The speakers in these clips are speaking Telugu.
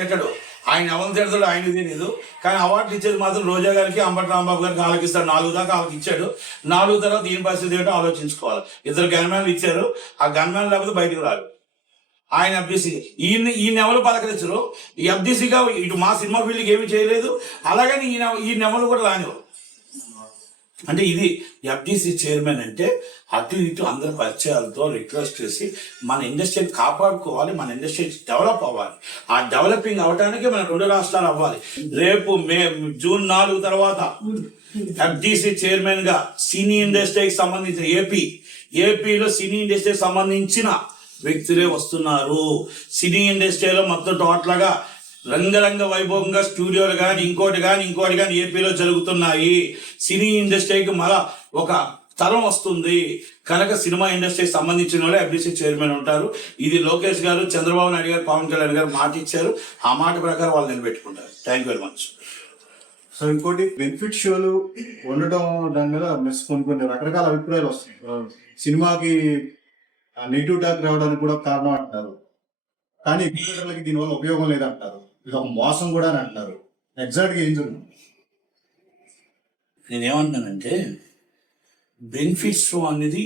తిట్టడు. ఆయన ఎవరు తిడతాడు ఆయనకు తెలియదు. కానీ అవార్డు ఇచ్చేది మాత్రం రోజా గారికి, అంబటి రాంబాబు గారికి వాళ్ళకి ఇస్తాడు. 4 దాకా వాళ్ళకి ఇచ్చాడు. 4 తర్వాత దీని పరిస్థితి ఏంటో ఆలోచించుకోవాలి. 2 గన్మ్యాన్లు ఇచ్చారు. ఆ గన్మ్యాన్ లేకపోతే బయటకు రాడు. ఆయన ఎఫ్డీసీ ఈయన ఎవరు పలకరించరు. ఎఫ్డీసీగా ఇటు మా సినిమా ఫీల్డ్కి ఏమీ చేయలేదు. అలాగని ఈయన ఎవరు కూడా రానివ్వరు. అంటే ఇది ఎఫ్డీసీ చైర్మన్ అంటే అటు ఇటు అందరి పరిచయాలతో రిక్వెస్ట్ చేసి మన ఇండస్ట్రీని కాపాడుకోవాలి, మన ఇండస్ట్రీ డెవలప్ అవ్వాలి. ఆ డెవలపింగ్ అవడానికి మన 2 రాష్ట్రాలు అవ్వాలి. రేపు జూన్ 4 తర్వాత ఎఫ్డీసీ చైర్మన్ గా సినీ ఇండస్ట్రీకి సంబంధించిన ఏపీలో సినీ ఇండస్ట్రీకి సంబంధించిన వ్యక్తులే వస్తున్నారు. సినీ ఇండస్ట్రీలో మొత్తం టోటల్గా రంగరంగ వైభవంగా స్టూడియోలు కానీ ఇంకోటి కానీ ఏపీలో జరుగుతున్నాయి. సినీ ఇండస్ట్రీకి మళ్ళా ఒక తరం వస్తుంది కనుక సినిమా ఇండస్ట్రీకి సంబంధించిన వాళ్ళు ఎఫ్డీసీ చైర్మన్ ఉంటారు. ఇది లోకేష్ గారు, చంద్రబాబు నాయుడు గారు, పవన్ కళ్యాణ్ గారు మాట ఇచ్చారు. ఆ మాట ప్రకారం వాళ్ళు నిలబెట్టుకుంటారు. Thank you very much. So ఇంకోటి బెనిఫిట్ షోలు ఉండటం దాని మీద కొన్ని రకరకాల అభిప్రాయాలు వస్తాయి. సినిమాకి నెగిటివ్ టాక్ రావడానికి కూడా కారణం అంటారు. కానీ ఎగ్జిబిటర్లకి దీనివల్ల ఉపయోగం లేదంటారు. ఇది ఒక మోసం కూడా అని అంటారు. ఎగ్జాక్ట్గా ఏం జరుగుతుంది? నేనేమంటున్నానంటే బెనిఫిట్స్ షో అనేది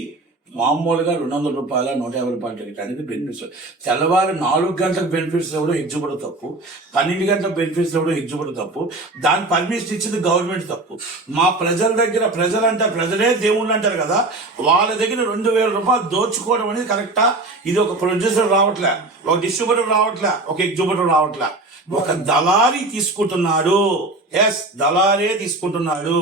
మామూలుగా 200 రూపాయల 150 రూపాయల టికెట్ అనేది బెనిఫిట్స్. తెల్లవారు 4 గంటలకు బెనిఫిట్స్ ఇవ్వడం ఎగ్జిబిటర్ తప్పు, 12 గంటలకు బెనిఫిట్స్ ఇవ్వడం ఎగ్జిబిటర్ తప్పు. దాని పర్మిషన్ ఇచ్చింది గవర్నమెంట్ తప్పు. మా ప్రజల దగ్గర ప్రజలే దేవుళ్ళు అంటారు కదా, వాళ్ళ దగ్గర 2000 రూపాయలు దోచుకోవడం అనేది కరెక్టా? ఇది ఒక ప్రొడ్యూసర్ రావట్లే, ఒక డిస్ట్రిబ్యూటర్ రావట్లే, ఒక ఎగ్జిబిటర్ రావట్లే, ఒక దళారీ తీసుకుంటున్నాడు. దళారే తీసుకుంటున్నాడు.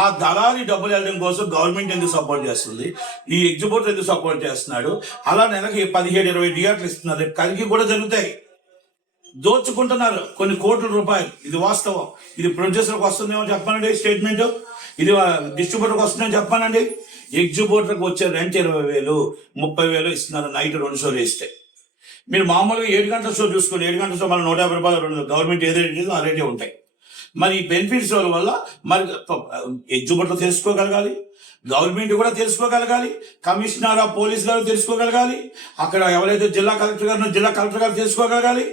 ఆ దళారీ డబ్బులు వెళ్ళడం కోసం గవర్నమెంట్ ఎందుకు సపోర్ట్ చేస్తుంది, ఈ ఎగ్జిబిటర్ ఎందుకు సపోర్ట్ చేస్తున్నాడు? అలా నెలకి 17-20 థియేటర్లు ఇస్తున్నారు. రేపు కలిగి కూడా జరుగుతాయి. దోచుకుంటున్నారు కొన్ని కోట్ల రూపాయలు. ఇది వాస్తవం. ఇది ప్రొడ్యూసర్కి వస్తుందేమో చెప్పానండి స్టేట్మెంట్, ఇది డిస్ట్రిబ్యూటర్కి వస్తుందేమో చెప్పానండి. ఎగ్జిబిటర్కి వచ్చే రెంట్ 20,000 30,000 ఇస్తున్నారు నైట్ 2 షోలు వేస్తే. మీరు మామూలుగా 7 గంటల షో చూసుకోండి, 7 గంటల షో మనం 150 రూపాయలు గవర్నమెంట్ ఏదైతే ఆ రేటే ఉంటాయి. మరి ఈ బెనిఫిట్స్ వల్ల మరి ఎగ్జిబిటర్ తెలుసుకోగలగాలి, గవర్నమెంట్ కూడా తెలుసుకోగలగాలి, కమిషనర్ పోలీస్ గారు తెలుసుకోగలగాలి, అక్కడ ఎవరైతే జిల్లా కలెక్టర్ గారు తెలుసుకోగలగాలి.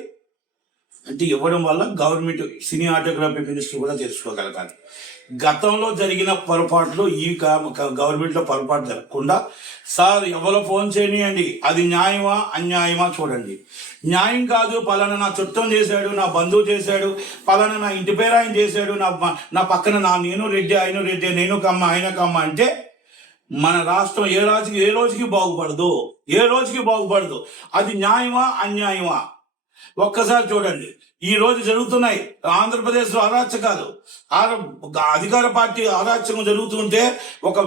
అంటే ఇవ్వడం వల్ల గవర్నమెంట్ సినీ ఆటోగ్రఫీ మినిస్టర్ కూడా తెలుసుకోగలగాలి. గతంలో జరిగిన పొరపాట్లు ఈ గవర్నమెంట్లో పొరపాటు జరగకుండా సార్ ఎవరో ఫోన్ చేయనియండి, అది న్యాయమా అన్యాయమా చూడండి. న్యాయం కాదు, పలానా నా చుట్టం చేశాడు, నా బంధువు చేశాడు, పలానా నా ఇంటి పేరు ఆయన చేశాడు, నా పక్కన నేను రెడ్డి ఆయన రెడ్డి, నేను కమ్మ ఆయన కమ్మ అంటే మన రాష్ట్రం ఏ రోజుకి బాగుపడదు. అది న్యాయమా అన్యాయమా ఒక్కసారి చూడండి. ఈ రోజు జరుగుతున్నాయి ఆంధ్రప్రదేశ్లో అరాచకాలు, అధికార పార్టీ అరాచకం జరుగుతుంటే, ఒక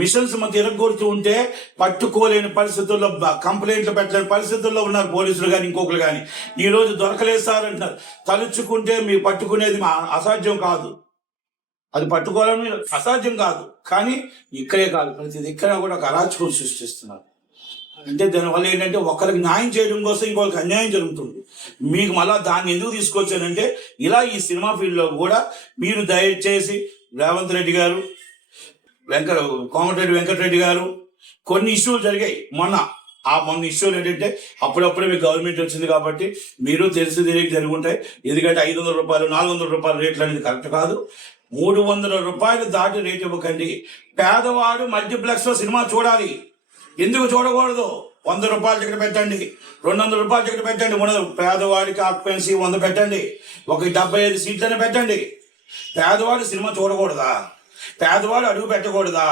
మిషన్స్ మధ్య ఎరగొడుతూ ఉంటే పట్టుకోలేని పరిస్థితుల్లో, కంప్లైంట్లు పెట్టలేని పరిస్థితుల్లో ఉన్నారు పోలీసులు కానీ ఇంకొకరు కానీ. ఈ రోజు దొరకలేదు సార్ అంటున్నారు. తలుచుకుంటే మీరు పట్టుకునేది అసాధ్యం కాదు, అది పట్టుకోవాలని అసాధ్యం కాదు. కానీ ఇక్కడే కాదు, ప్రతిది ఇక్కడ కూడా ఒక అరాచకం సృష్టిస్తున్నారు. అంటే దానివల్ల ఏంటంటే ఒకరికి న్యాయం చేయడం కోసం ఇంకొకరికి అన్యాయం జరుగుతుంది. మీకు మళ్ళీ దాన్ని ఎందుకు తీసుకొచ్చానంటే, ఇలా ఈ సినిమా ఫీల్డ్లో కూడా మీరు దయచేసి రేవంత్ రెడ్డి గారు, కోమటిరెడ్డి వెంకటరెడ్డి గారు, కొన్ని ఇష్యూలు జరిగాయి మొన్న ఇష్యూలు ఏంటంటే అప్పుడప్పుడే మీకు గవర్నమెంట్ వచ్చింది కాబట్టి మీరు తెలియక జరిగి ఉంటాయి. ఎందుకంటే 500 రూపాయలు 400 రూపాయల రేట్లు అనేది కరెక్ట్ కాదు. 300 రూపాయలు దాటి రేట్ ఇవ్వకండి. పేదవాడు మల్టీప్లెక్స్లో సినిమా చూడాలి. ఎందుకు చూడకూడదు? 100 రూపాయల టికెట్ పెట్టండి, 200 రూపాయల టికెట్ పెట్టండి. పేదవాడికి ఆక్యుపెన్సీ 100 పెట్టండి, ఒక 75 సీట్లని పెట్టండి. పేదవాడు సినిమా చూడకూడదా? పేదవాడు అడుగు పెట్టకూడదా?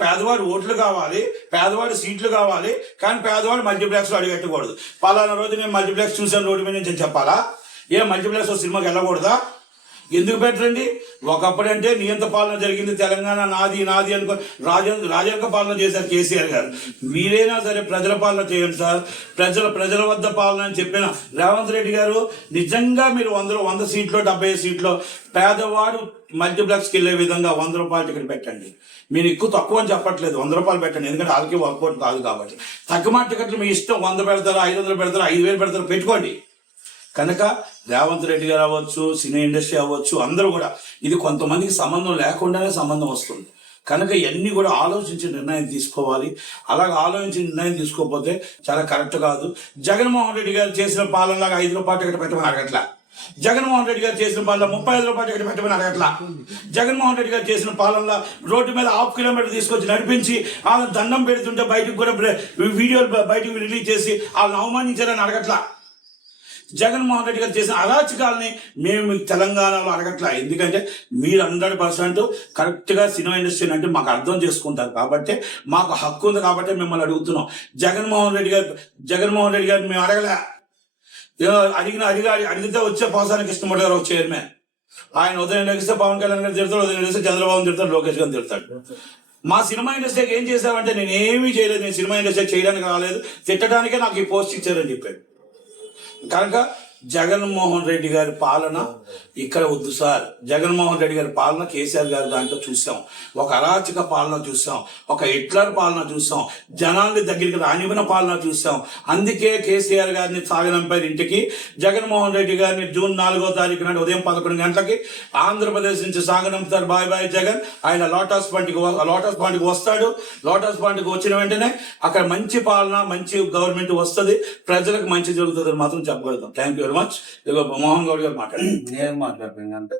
పేదవాడు ఓట్లు కావాలి, పేదవాడు సీట్లు కావాలి, కానీ పేదవాడు మల్టీప్లెక్స్లో అడుగు పెట్టకూడదు. పలానా రోజు నేను మల్టీప్లెక్స్ చూసాను రోడ్డు మీద నుంచి చెప్పాలా? మల్టీప్లెక్స్లో సినిమాకి వెళ్ళకూడదా? ఎందుకు పెట్టండి? ఒకప్పుడంటే నియంత పాలన జరిగింది, తెలంగాణ నాది అనుకో రాజరిక పాలన చేశారు కేసీఆర్ గారు. మీరైనా సరే ప్రజల పాలన చేయండి సార్, ప్రజల వద్ద పాలన అని చెప్పిన రేవంత్ రెడ్డి గారు, నిజంగా మీరు 100 సీట్లో 70 సీట్లో పేదవాడు మల్టీప్లెక్స్కి వెళ్ళే విధంగా 100 రూపాయల టికెట్ పెట్టండి. మీరు ఎక్కువ తక్కువ అని చెప్పట్లేదు, 100 రూపాయలు పెట్టండి. ఎందుకంటే వాళ్ళకి వర్కౌట్ కాదు కాబట్టి. తక్కువ టికెట్లు మీ ఇష్టం, 100 పెడతారు, 500 పెడతారు, 5,000 పెడతారు, పెట్టుకోండి. కనుక రేవంత్ రెడ్డి గారు అవ్వచ్చు, సినీ ఇండస్ట్రీ అవ్వచ్చు, అందరూ కూడా ఇది కొంతమందికి సంబంధం లేకుండానే సంబంధం వస్తుంది. కనుక ఇవన్నీ కూడా ఆలోచించి నిర్ణయం తీసుకోవాలి. అలాగ ఆలోచించి నిర్ణయం తీసుకోకపోతే చాలా కరెక్ట్ కాదు. జగన్మోహన్ రెడ్డి గారు చేసిన పాలనలాగా 5 రూపాయలు టికెట్ పెట్టమని అడగట్లా. జగన్మోహన్ రెడ్డి గారు చేసిన పాలన 35 రూపాయలు టికెట్ పెట్టమని అడగట్లా. జగన్మోహన్ రెడ్డి గారు చేసిన పాలనలో రోడ్డు మీద 1/2 కిలోమీటర్ తీసుకొచ్చి నడిపించి వాళ్ళ దండం పెడుతుంటే బయటకు కూడా వీడియోలు బయటకు రిలీజ్ చేసి వాళ్ళని అవమానించారని అడగట్లా. జగన్మోహన్ రెడ్డి గారు చేసిన అరాచకాలని మేము తెలంగాణలో అడగట్లా. ఎందుకంటే మీరు 100% కరెక్ట్గా సినిమా ఇండస్ట్రీ అంటే మాకు అర్థం చేసుకుంటారు కాబట్టి మాకు హక్కు ఉంది కాబట్టి మిమ్మల్ని అడుగుతున్నాం. జగన్మోహన్ రెడ్డి గారు మేము అడగలే. అడిగితే వచ్చే పోసాని కృష్ణమూర్తి గారు ఒక చైర్మన్. ఆయన ఉదయం లెగిస్తే పవన్ కళ్యాణ్ గారు తిడతాడు, ఉదయం లెగిస్తే చంద్రబాబు తిడతాడు, లోకేష్ గారు తిడతాడు. మా సినిమా ఇండస్ట్రీకి ఏం చేశామంటే నేను ఏమీ చేయలేదు, నేను సినిమా ఇండస్ట్రీ చేయడానికి రాలేదు, తిట్టడానికే నాకు ఈ పోస్ట్ ఇచ్చారని చెప్పాడు. కనుక జగన్మోహన్ రెడ్డి గారి పాలన ఇక్కడ వద్దు సార్. జగన్మోహన్ రెడ్డి గారి పాలన కేసీఆర్ గారి దాంట్లో చూసాం. ఒక అరాచక పాలన చూసాం, ఒక హిట్లర్ పాలన చూసాం, జనాల్ని దగ్గరికి రానివ్వన పాలన చూసాం. అందుకే కేసీఆర్ గారిని సాగనంపారు ఇంటికి. జగన్మోహన్ రెడ్డి గారిని జూన్ 4వ తారీఖు నాడు ఉదయం 11 గంటలకి ఆంధ్రప్రదేశ్ నుంచి సాగనంపుతారు. Bye bye Jagan. ఆయన లోటస్ పాయింట్కి వస్తాడు. లోటస్ పాయింట్కి వచ్చిన వెంటనే అక్కడ మంచి పాలన, మంచి గవర్నమెంట్ వస్తుంది, ప్రజలకు మంచి జరుగుతుంది మాత్రం చెప్పగలుగుతాం. Thank you very much. Mohan Goud గారు మాట్లాడారు. నేను మాట్లాడుతున్నాను అంటే